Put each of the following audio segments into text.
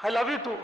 I love you too.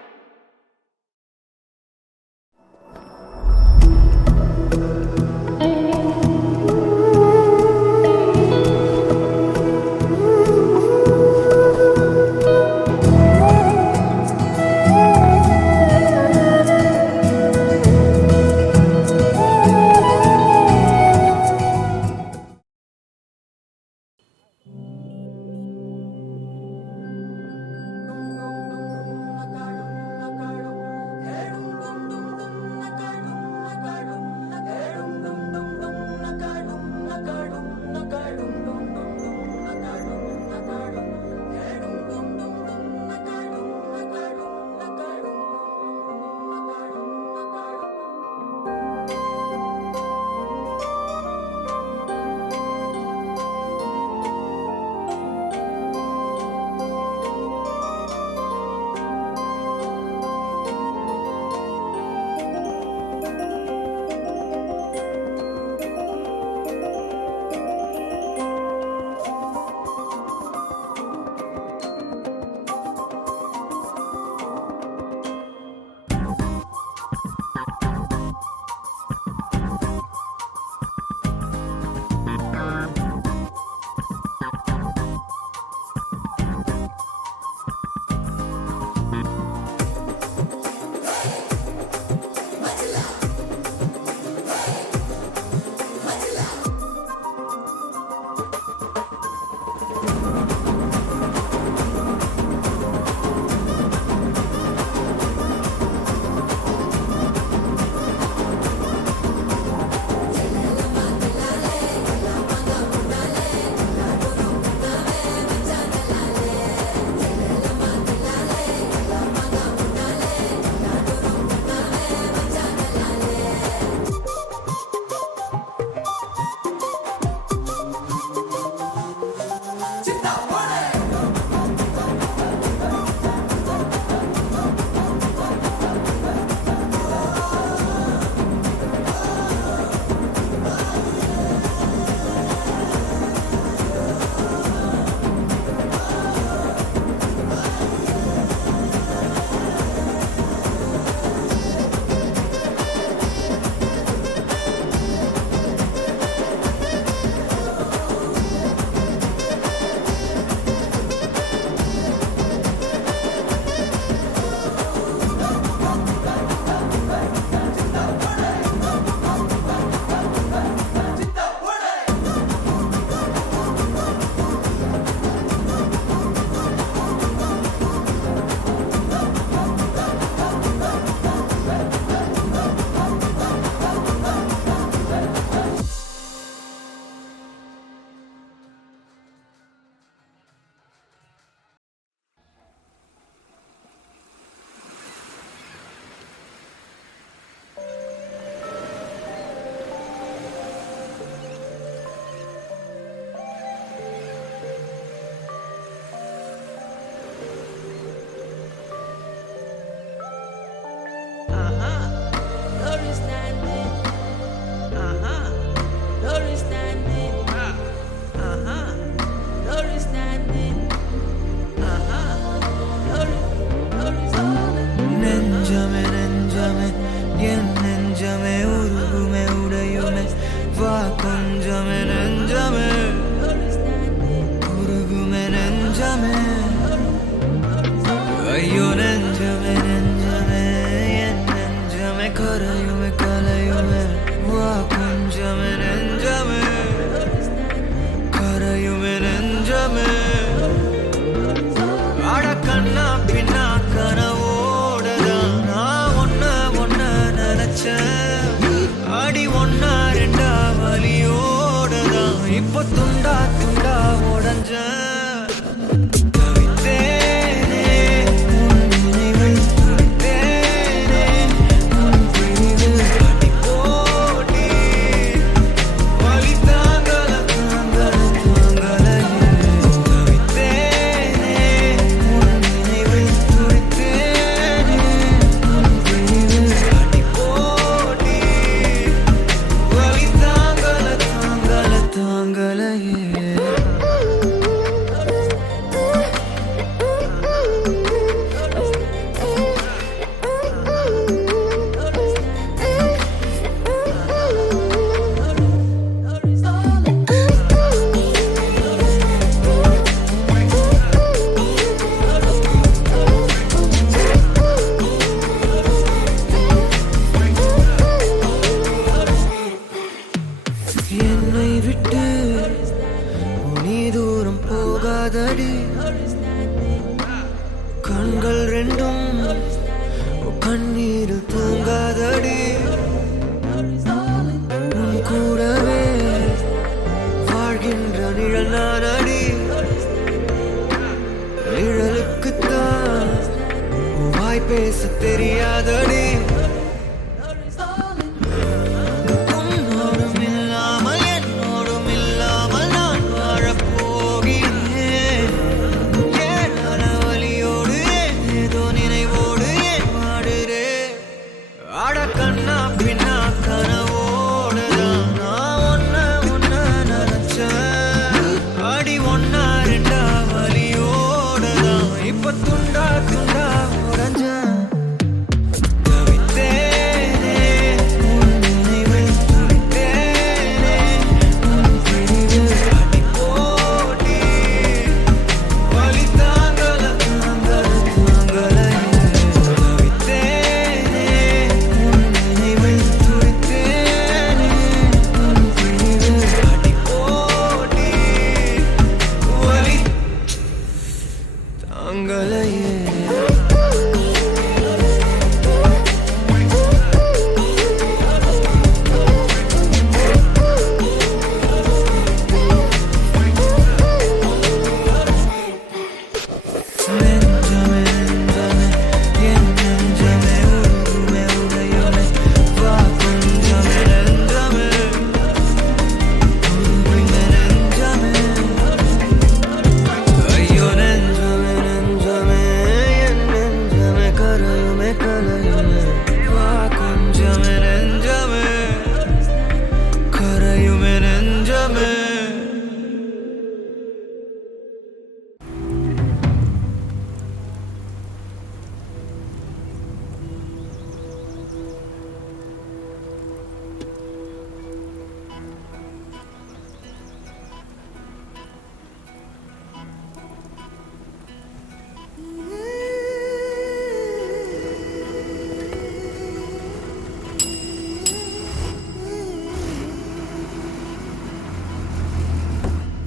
பேச தெரியாதடி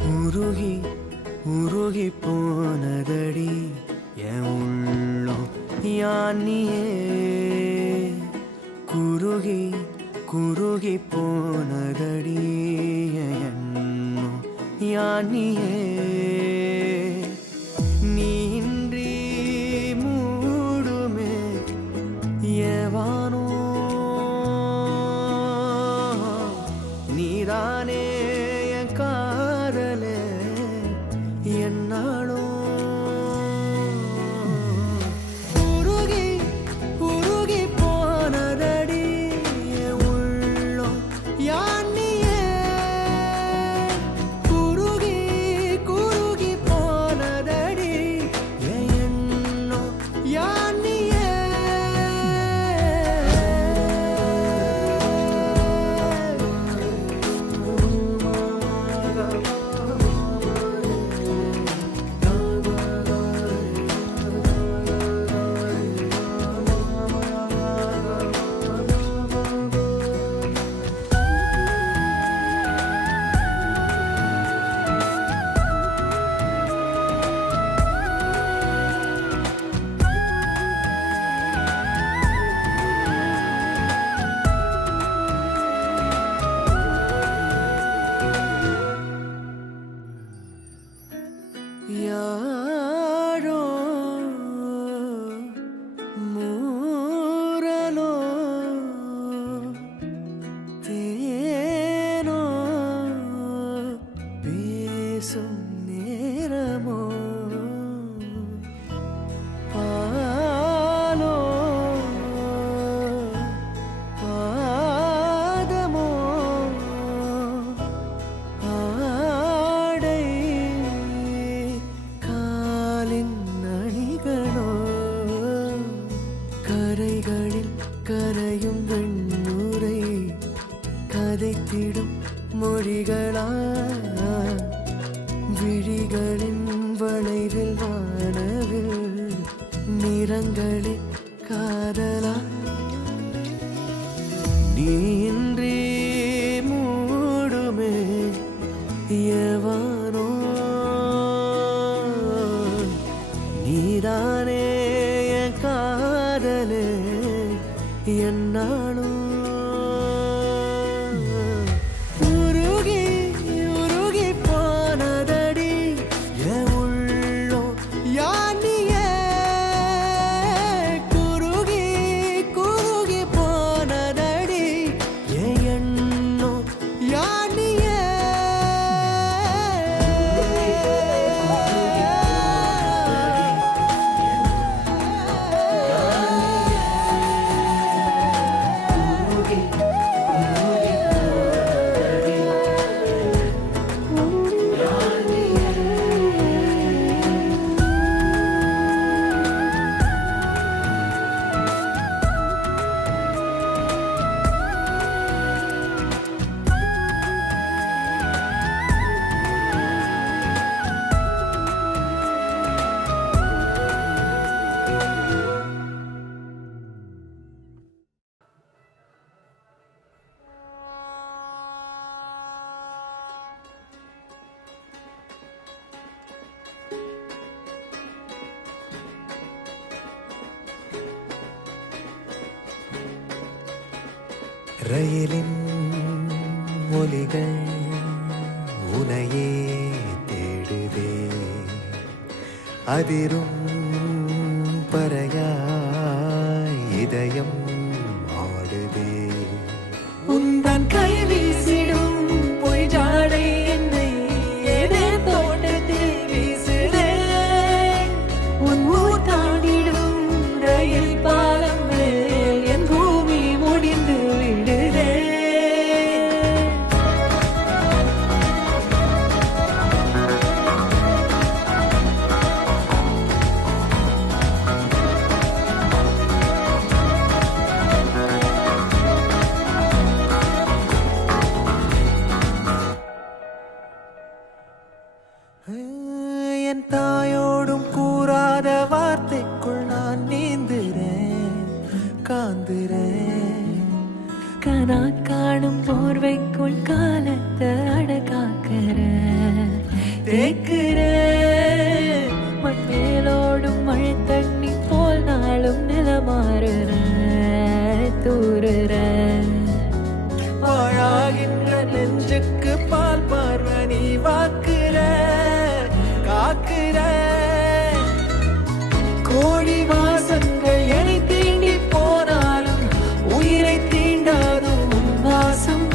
உருகி உருகி போனதடி என் உள்ளம் யானியே குருகி குருகி போனதடி என் எண்ணம் யானியே நீன்றி மூடுமே ஏவானோ நீதானே கரையும் வெண்ணுரை கதைத்திடும் மொழிகளா விழிகளின் வளைவில் வானவில் நிறங்களில் காதலா நீன்றி மூடுமே எவானோ நீதானே என் காதலே என்னாலும் உருகி உருகி போனதடி என் உள்ளோ யானியே ரயிலின் ஒலிகள் உனையே தேடுதே, அதிரும் பறையாய் இதயம் ஆடுதே. உந்தன் கை வீசிடும் பொய் ஜாடை என்னை ஏதே தோட்டத்தில் வீசுதே. உன் ஊர் தாண்டிடும் ரயில் பாலம் மேல் என் பூமி முடிந்து விடுதே. என் தாயோடும் கூறாத வார்த்தைக்குள் நான் நீந்துறேன், காந்துறேன். கனா காணும் போர்வைக்குள் காலத்தை அடக்காக்கிற தேக்குற மண்ணேலோடும் மழை தண்ணி போல் நாளும் நிலமாறுற தூறுற பாழாகின்ற நெஞ்சுக்கு பால் பார்வை நீ வாக்குற, காக்குற. கோடி வாசங்கள் என்னை தீண்டி போனாலும் உயிரை தீண்டாதும் உன் வாசம்.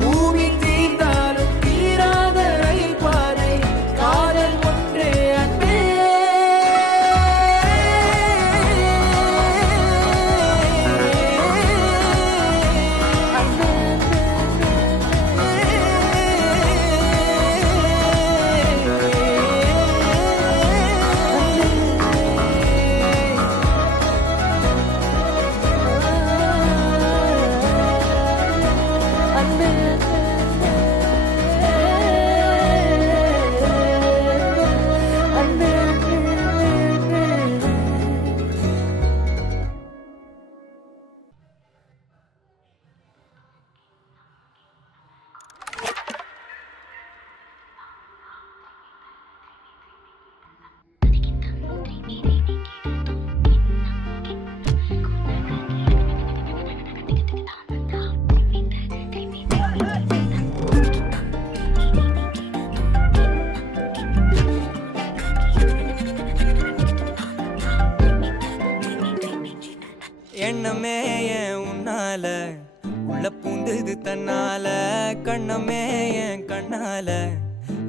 பூமி தீர்ந்தாலும் தீராத ரயில் பாதை காதல் ஒன்றே அன்பே. எண்ணமே ஏன் உன்னால உள்ள பூந்தது தன்னால, கண்ணமே என் கண்ணால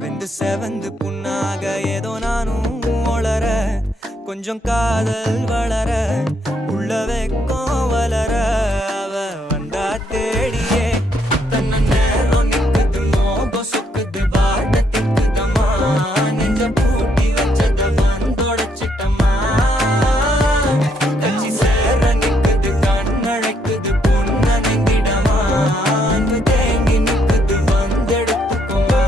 வெந்து செவந்து புண்ணாக ஏதோ நானும் ஒளர, கொஞ்சம் காதல் வளர உள்ள வெக்கம் வளர. அவ வந்தா தேடியே தன்ன நேரம் நிக்குது, மோகம் சுக்குது, வாட திக்குதம்மா. நெஞ்ச பூட்டி வச்சத வந்தொடைச்சிட்டம்மா. கட்சி சேர நிக்குது, கண்ணழைக்குது, பொண்ண நெங்கிடமா. அன்பு தேங்கி நிக்குது, வந்தெடுத்துக்குமா.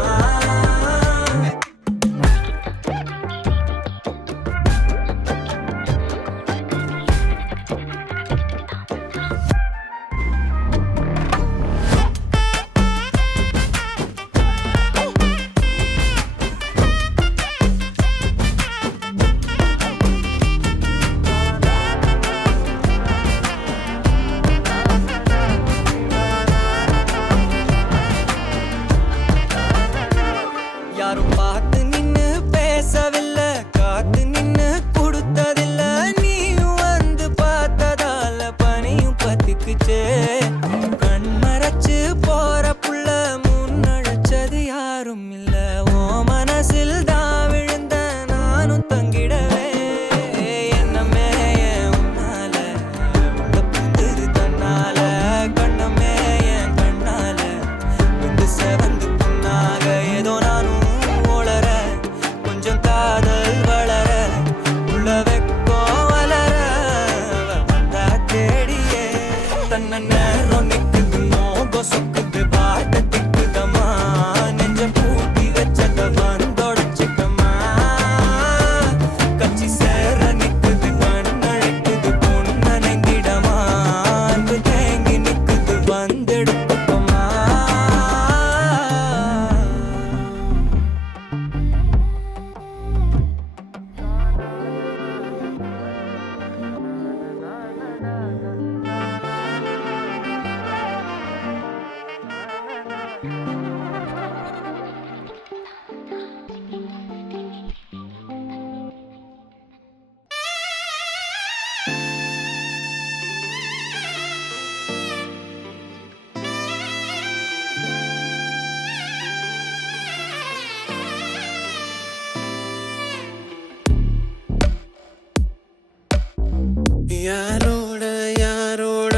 யாரோட யாரோட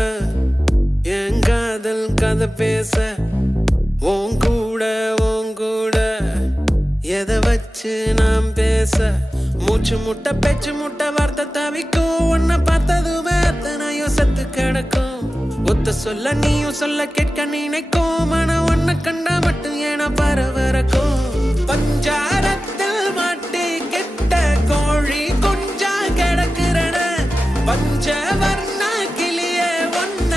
என் காதல் கதை பேச உன் கூட எதை வச்சு நாம் பேச மூச்சு முட்டை பேச்சு முட்டை வார்த்தை தவிக்கும் உன்னை பார்த்ததுமே அத்தனையும் சத்து கிடக்கும் ஒத்த சொல்ல நீயும் சொல்ல கேட்க நினைக்கும் ஆனா உன்னை கண்டா மட்டும் ஏன பரவரக்கும் பஞ்சாரத்தில் மாட்டி கெட்ட கோழி கொஞ்சா கிடக்குறன பஞ்சவர்ண கிளிய ஒன்ன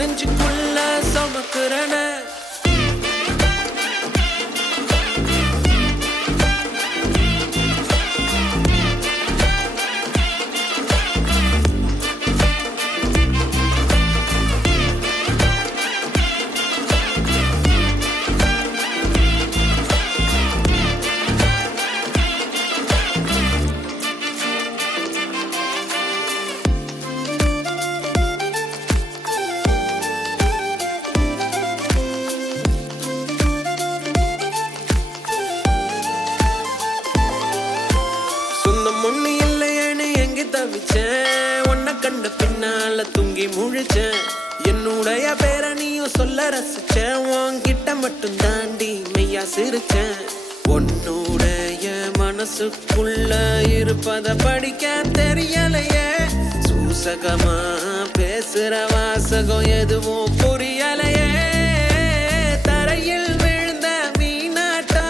நெஞ்சுக்குள்ள சுமக்குறன ஒண்ணு இல்லையேன்னு எங்க தவிச்சேன் உன்னை கண்ட பின்னால தூங்கி முழிச்சேன் என்னுடைய பேரை நீயும் சொல்ல ரசிச்சேன் உன்கிட்ட மட்டும் தாண்டி மெய்யா சிரிச்சேன் உன்னுடைய மனசுக்குள்ள இருப்பத படிக்க தெரியலையே சூசகமா பேசுற வாசகம் எதுவும் புரியலையே தரையில் விழுந்த மீனாட்டா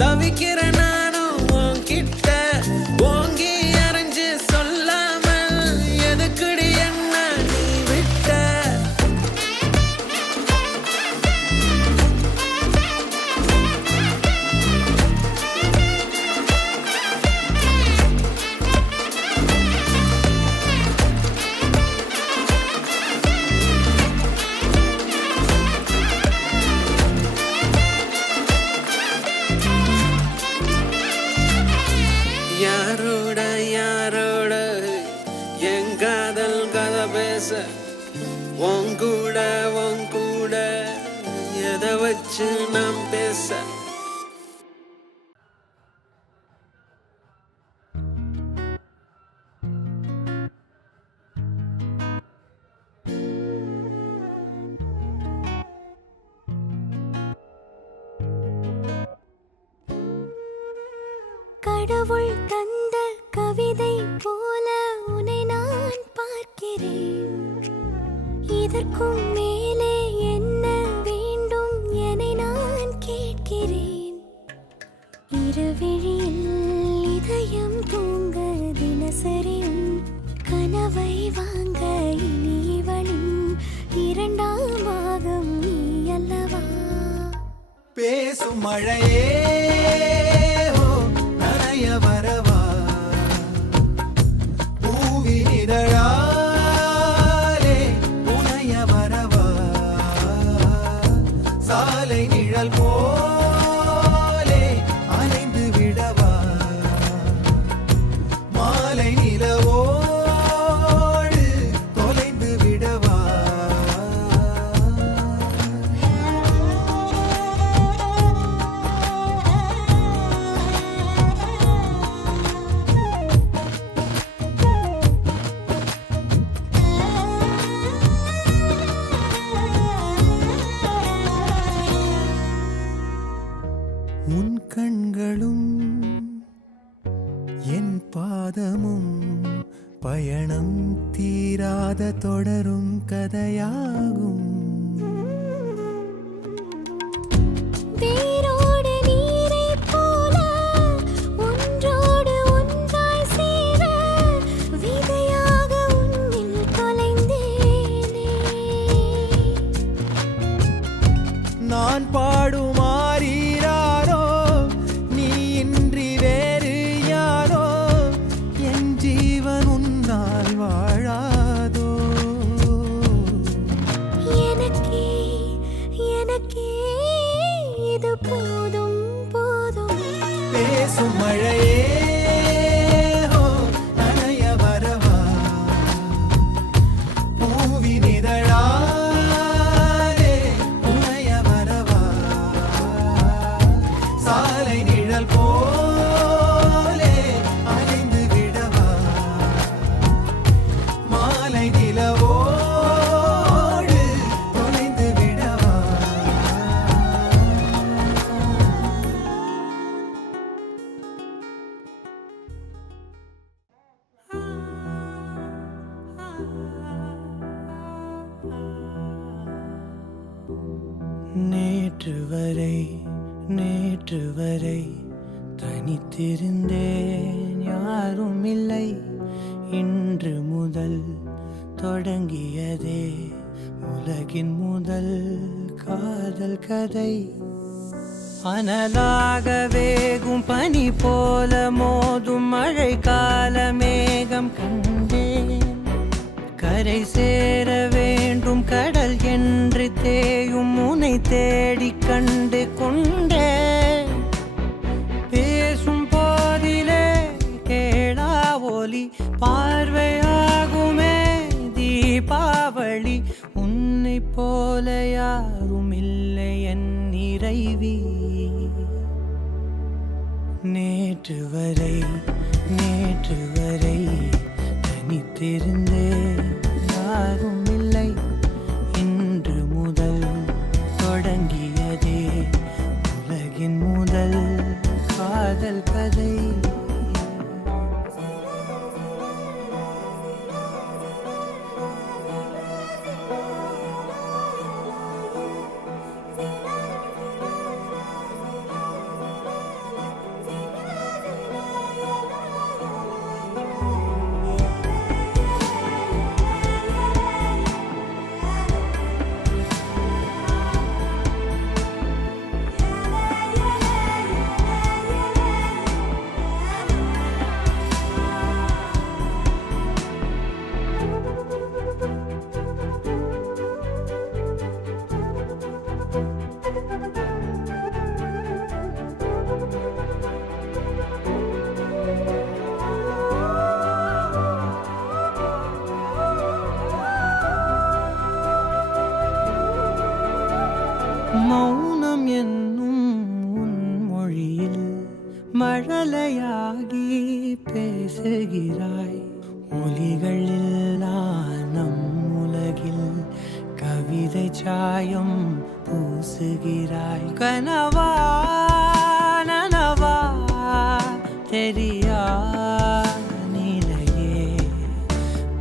தவிக்கிற நானும் உன்கிட்ட ஓங்கி அரைஞ்சு சொல்லாமல் எதுக்குடி என்ன நீ விட்ட யாரோட யாரோட என் காதல் கதை பேச உன் கூட எதை வச்சு நாம் பேச கடவுள் தந்த கவிதை போல உன்னை நான் பார்க்கிறேன் இதற்கும் மேலே என்ன வேண்டும் என நான் கேட்கிறேன் இருவிழியில் இதயம் தூங்க தினசரியும் கனவை வாங்க இனி இவளின் இரண்டாம் பாகம் நீ அல்லவா பேசும் மழையே வரவா பூவின் இதழாலே உனைய வரவா சாலை நிழல் போலே அலைந்து விடவா மாலை நிலவோடு தொலைந்து விடவா உன் கண்களும் என் பாதமும் பயணம் தீராத தொடரும் கதையாகும் வேரோடு நீரைப் போல ஒன்றோடு ஒன்றாய் சேர விதையாக உன்னில் தொலைந்தேனே நான் பாடும் ஆரீராரோ நீ இன்றி வேறு யாரோ என் ஜீவன் உன்னால் வாழாதோ எனக்கே இது போதும் போதும் பேசும் மழையே நனைய வரவா பூவின் இதழாலே உனைய வரவா சாலை நிழல் போலே அலைந்து விடவா நேற்று வரை தனித்திருந்தேன், யாரும் இல்லை. இன்று முதல் தொடங்கியதே உலகின் முதல் காதல் கதை. அனலாக வேகும் பனி போல மோதும் மழை கால மேகம் கண்டேன். கரை சேர வேண்டும் கடல் என்று தேயும் உனை தேடி கண்டு கொண்டேன். பேசும் போதிலே கேளா ஒலி பார்வையாகுமே தீபாவளி. உன்னை போல யாரும் இல்லை என் இறைவி. நேற்று வரை தனித்திருந்தேன், யாரும் இல்லை. இன்று முதல் தொடங்கியதே உலகின் முதல் காதல் கதை. மௌனம் என்னும் உன் மொழியில் மழலையாகி பேசுகிறாய். ஒலிகளில் நம் உலகில் கவிதை சாயம் பூசுகிறாய். கனவா நனவா தெரியா நிலையே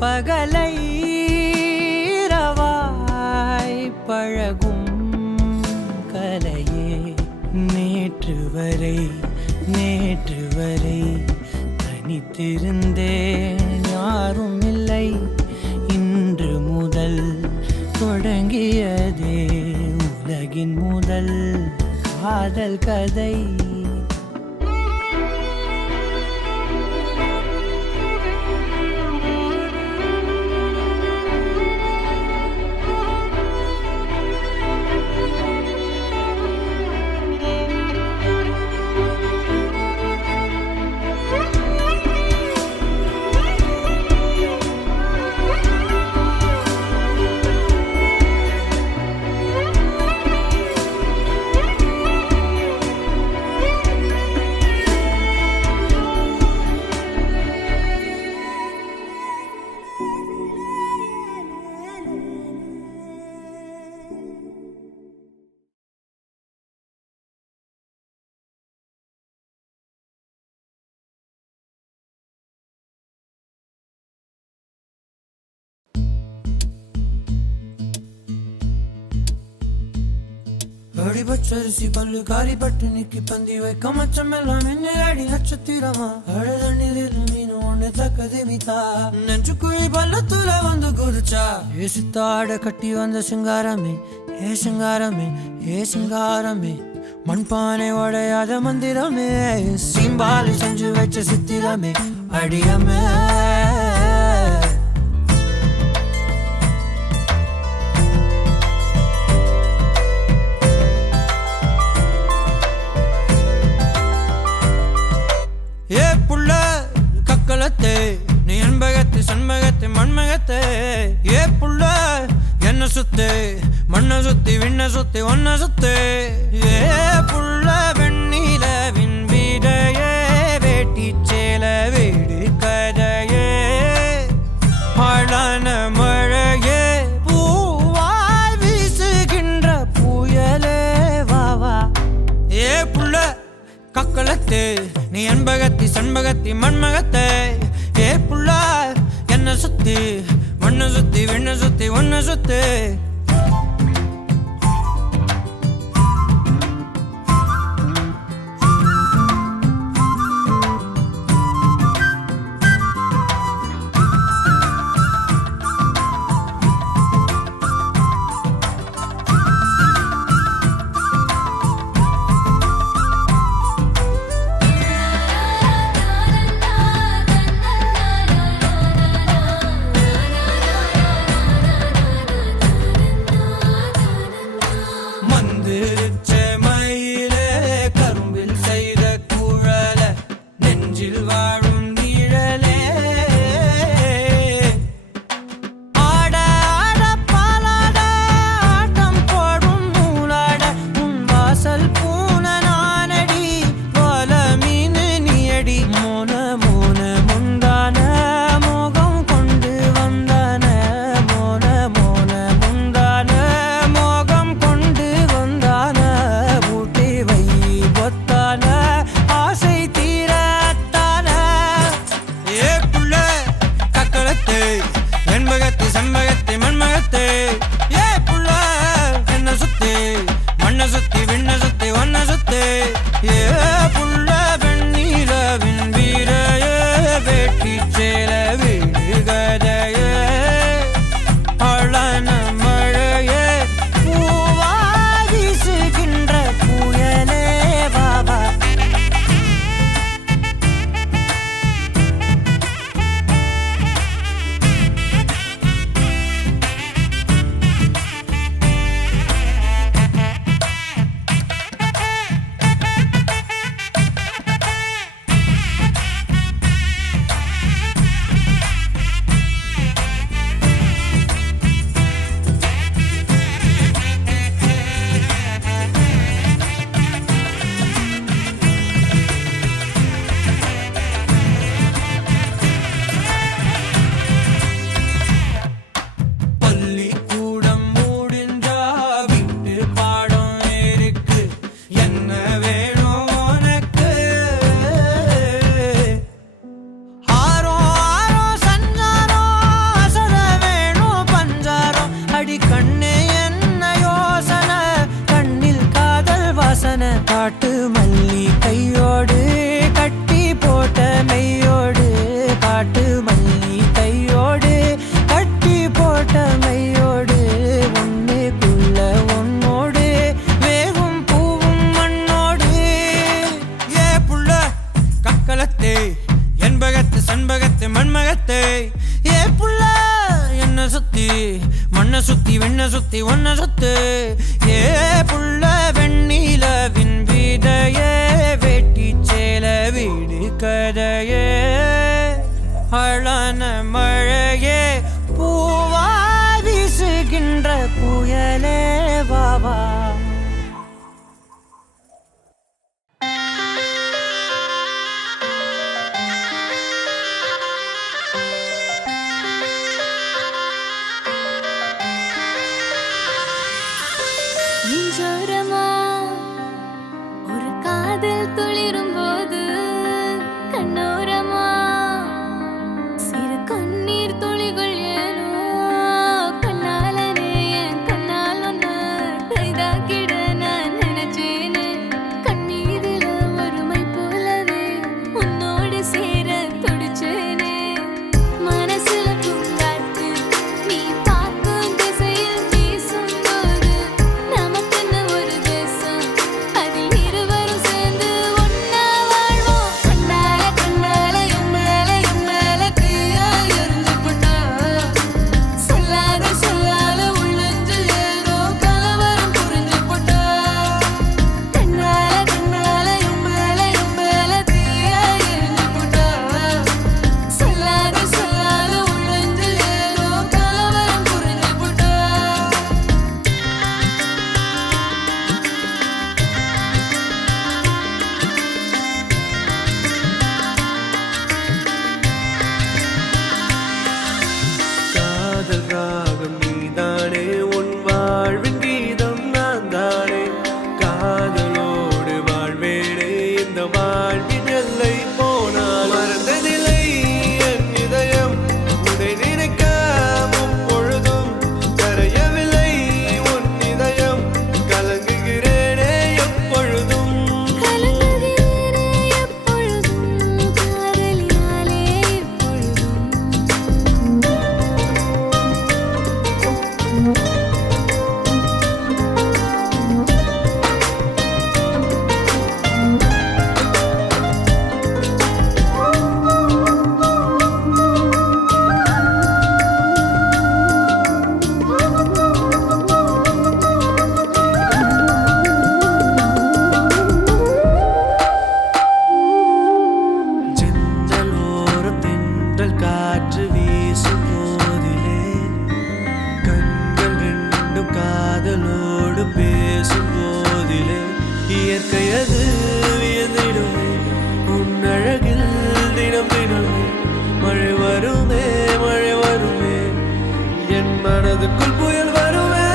பகலை இரவாய் பழகும் கலையே. நேற்று வரை தனித்திருந்தேன், யாரும் இல்லை. இன்று முதல் தொடங்கியதே உலகின் முதல் காதல் கதை. பச்சரிசி பல்லு காரி பட்டு நிக்கி பந்தி வைக்க மச்சம் எல்லாம் என்ன அடி நட்சத்திரமா. அழதண்ணீரில் மீன் ஒண்ணு தக்கது மிதா நெஞ்சுக்குழி பள்ளத்துல வந்து குதிச்சா. ஏசுத்தாட கட்டி வந்த சிங்காரமே ஏ சிங்காரமே ஏ சிங்காரமே. மண்பானை உடையாத மந்திரமே சிம்பாலி செஞ்சு வச்ச சித்திரமே அடியமே. ஏ புள்ள கக்கலத்தே நீ அன்பகத்தை சண்பகத்தை மண்மகத்தை. ஏ புள்ள என்ன சுத்து மண்ண சுத்தி விண்ண சுத்தி ஒன்ன சுத்து. ஏ புள்ள வெண்ணிலவின் வீடையே வேட்டி சேல வீடு கதையே. ஆளான மழையே பூவாய் வீசுகின்ற புயலே வாவா. ஏ புள்ள கக்கலத்தே நீ அன்பகத்தி சண்பகத்தி மண்மகத்தை. ஏ புள்ள என்ன சுத்தி மண்ணை சுத்தி விண்ணை சுத்தி ஒன்ன சுத்து. காட்டு மல்லி கையோடு கட்டி போட்ட மெய்யோடு, காட்டு மல்லி கையோடு கட்டி போட்ட மெய்யோடு, ஒன்னுக்குள்ள ஒன்னோடு வேகும் பூவும் மண்ணோடு. ஏ புள்ள கக்களத்தே என்பகத்து சண்பகத்து மண்மகத்தே, ஏ புள்ள என்ன சுத்தி மண்ணை சுத்தி வெண்ணை சுத்தி ஒன்ன சுத்து. ஏ புள்ள வெண்ணிலவின் வீதையே வெட்டி சேல வீடு கதையே, அழான மழையே பூவா வீசுகின்ற புயலே வாவா. நெஞ்சோரமா ஒரு காதல் துளிரும் போது, கண்ணோரமா சிறு கண்ணீர் துளிகள் ஏனோ, கண்ணாலனே என் கண்ணால் ஒன்று கைதாக்கிட நான் நினைச்சேனே. கண்ணீரில ஒருமை போலவே உன்னோடு சேர துடிச்சேனே. மனசுல பூங்காத்து நீ பார்க்கும் திசையில் வீசும்போது, நமக்குன்னு ஒரு தேசம் அதில் இருவரும் சேர்ந்து ஒன்னா வாழ்வோம். கண்ணால கண்ணால எம்மேல தீயா எரிஞ்சு போட்டா, சொல்லாத சொல்லாத உள்ளெஞ்சில் ஏதோ கலவரம் புரிஞ்சு போட்டா. கண்ணால கண்ணால எம்மேல தீயா எரிஞ்சு போட்டா, சொல்லாத சொல்லாத உள்ளெஞ்சில் ஏதோ கலவரம் புரிஞ்சு போட்டா. காதல் ராகம் நீதானே, உன் வாழ்வின் கீதம் நான் தானே. காதலோடு வாழ்வேனே, இந்த வாழ்வின் எல்லை போனால் மறந்ததில்லை என் இதயம். உன்னை நினைக்க இயற்கை அது வியந்திடுமே உன் அழகில் தினம் தினமே மழை வருமே மழை வருமே என் மனதுக்குள் புயல் வருமே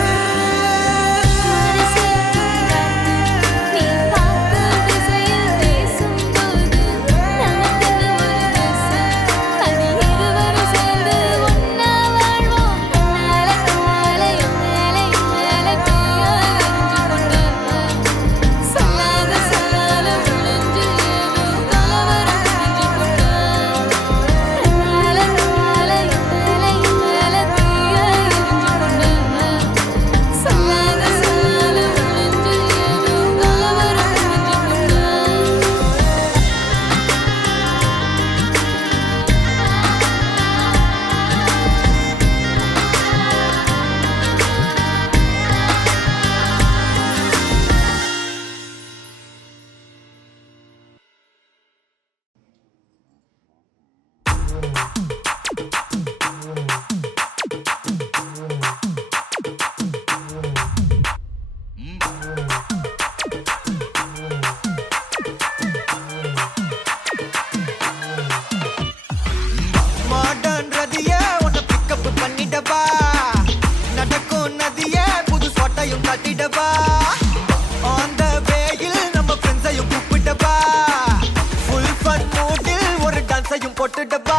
போட்டுடப்பா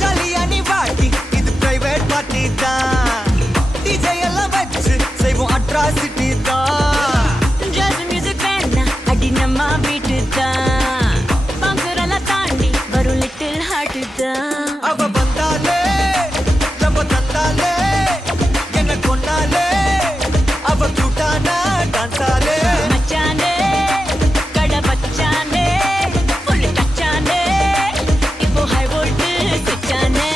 ஜாலியா நீ வாட்டி இது பிரைவேட் பார்ட்டி தான் டிஜே எல்லாம் வச்சு செய்வோம் அட்ராசிட்டி தான் ஜாஸ் மியூசிக் வேணா அடி நம்ம வீட்டு தான் பங்குரெல்லாம் தாண்டி வரும் லிட்டில் ஹார்ட் தான் அவ வந்தாலே நம்ம தந்தாலே என்ன கொண்டாலே அவ கியூட்டானா டான்ஸாலே மச்சானே கட பச்சானே ஃபுல் டச்சானே இப்போ ஹை வோல்ட் சுச்சானே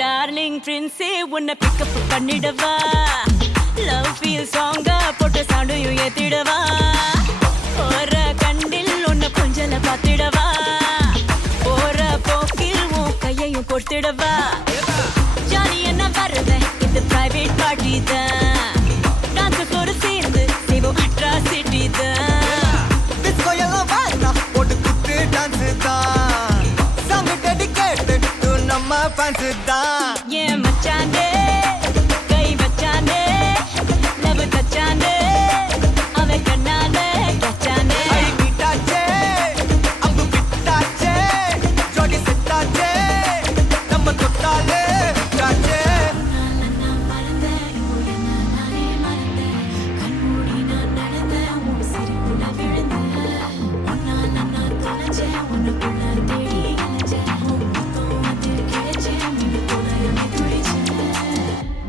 டார்லிங் பிரின்ஸே உன்னை பிக்கப் பண்ணிடவா லவ் ஃபீல் சாங்கா போட்டு சவுண்டையும் ஏத்திடவா போற கண்டில் உன்னை கொஞ்சல பார்த்திடவா போற போக்கில் உன் கையையும் கொடுத்திடவா ஜாலி என்ன வருவேன் இது பிரைவேட் பார்ட்டி தான் டான்ஸ் கூட சேர்ந்து செய்வோம் அட்ராசிட்டி தான் டிஸ்கோ எல்லாம் வேணா போட்டு குத்து டான்ஸ் தான் சாங் டெடிகேட்டட் டு நம்ம ஃபேன்ஸ் தான் ஏன் மச்சானே கை வச்சானே லவ் தச்சானே அவ கண்ணால கச்சானே ஐ மீட்டாச்சே அம்பு பிட்டாச்சே ஜோடி செட்டாச்சே நம்ம தொட்டாலே காச்சே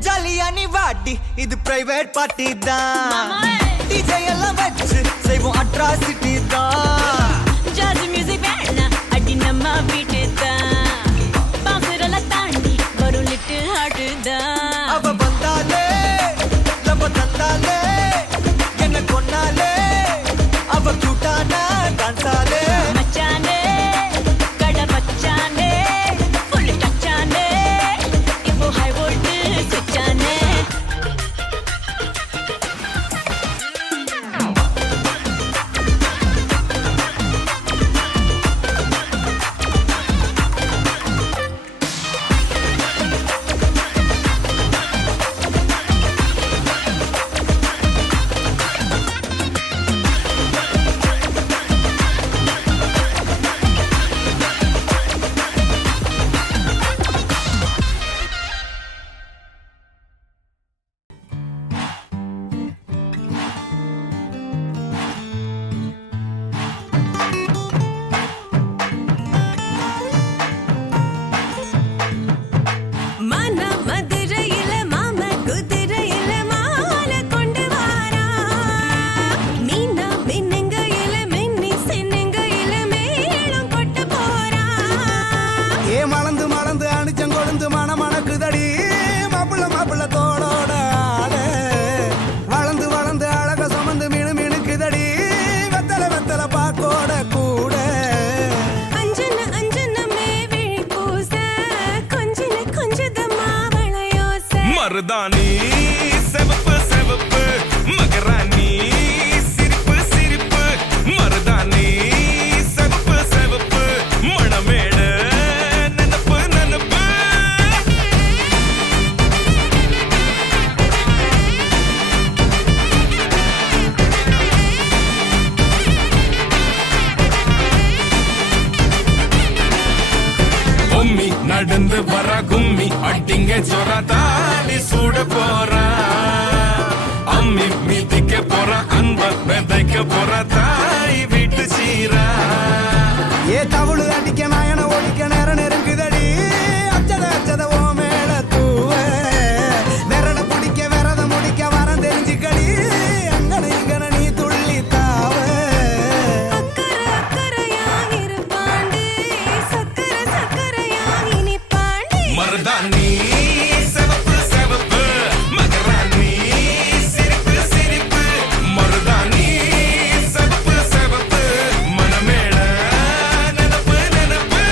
ஜாலியா நீ வாட்டி இது பிரைவேட் பார்ட்டி தான் டிஜே எல்லாம் வச்சு செய்வோம் அட்ராசிட்டி தான் ஜாஸ் மியூசிக் வேணா அடி நம்ம வீட்டு தான் பங்குரெல்லாம் தாண்டி வரும் லிட்டில் ஹார்ட் தான் அவ வந்தாலே நம்ம தந்தாலே என்ன கொண்டாலே அவ கியூட்டானா டான்ஸாலே மச்சானே கட பச்சானே ஃபுல் டச்சானே இப்போ ஹை வோல்ட் சுச்சானே செவப்பு செவப்பு மகராணி சிரிப்பு சிரிப்பு மருதாணி செவப்பு செவப்பு மணமேட நனப்பு நனப்பு பொம்மி நடந்து வர கும்மி அட்டிங்க சொர தாடி சூட போறா அம்மி மீதிக்க போற அன்ப விதைக்க போற தாய் வீட்டு சீரா ஏ தவுளு அடிக்க நாயன ஓடிக்க நேரம் நெருங்குதடி அச்சத அச்சத ஓ மேல தூவ விரட பிடிக்க விரத முடிக்க வரம் தெரிஞ்சுக்கடி அங்கன இங்கன நீ துள்ளி தாவ அக்கறை அக்கறையாக இருப்பாண்டி சக்கரை சக்கரையாக இனிப்பாண்டி மருதாணி செவப்பு செவப்பு மகராணி சிரிப்பு சிரிப்பு மருதாணி செவப்பு செவப்பு மணமேட நனப்பு நனப்பு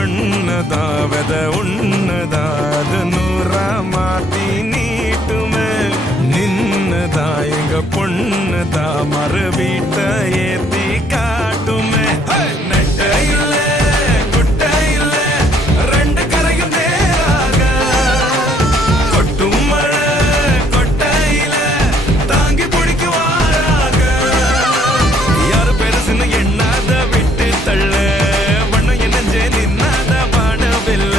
மண்ணதாவத உன்னதாத நூறா மாத்தி நீட்டுமே நின்னதா எங்க பொண்ணுதா மறு வீட்ட ஏத்தி காட்டுமே நெட்ட இல்ல குட்ட இல்ல ரெண்டு கரையும் நேராக கொட்டும் மழை கொட்டையில தாங்கி பிடிக்குவாராக யாரு பெருசுன்னு எண்ணாத விட்டு தள்ள வண்ணம் என்னஞ்சே நின்னாத பாடவில்ல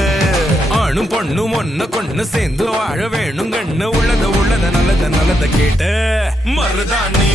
ஆணும் பொண்ணும் ஒன்ன கொன்னு சேர்ந்து வாழ வேணும் கண்ணு உள்ளத உள்ளத நல்லத நல்லத கேட்ட மருதாணி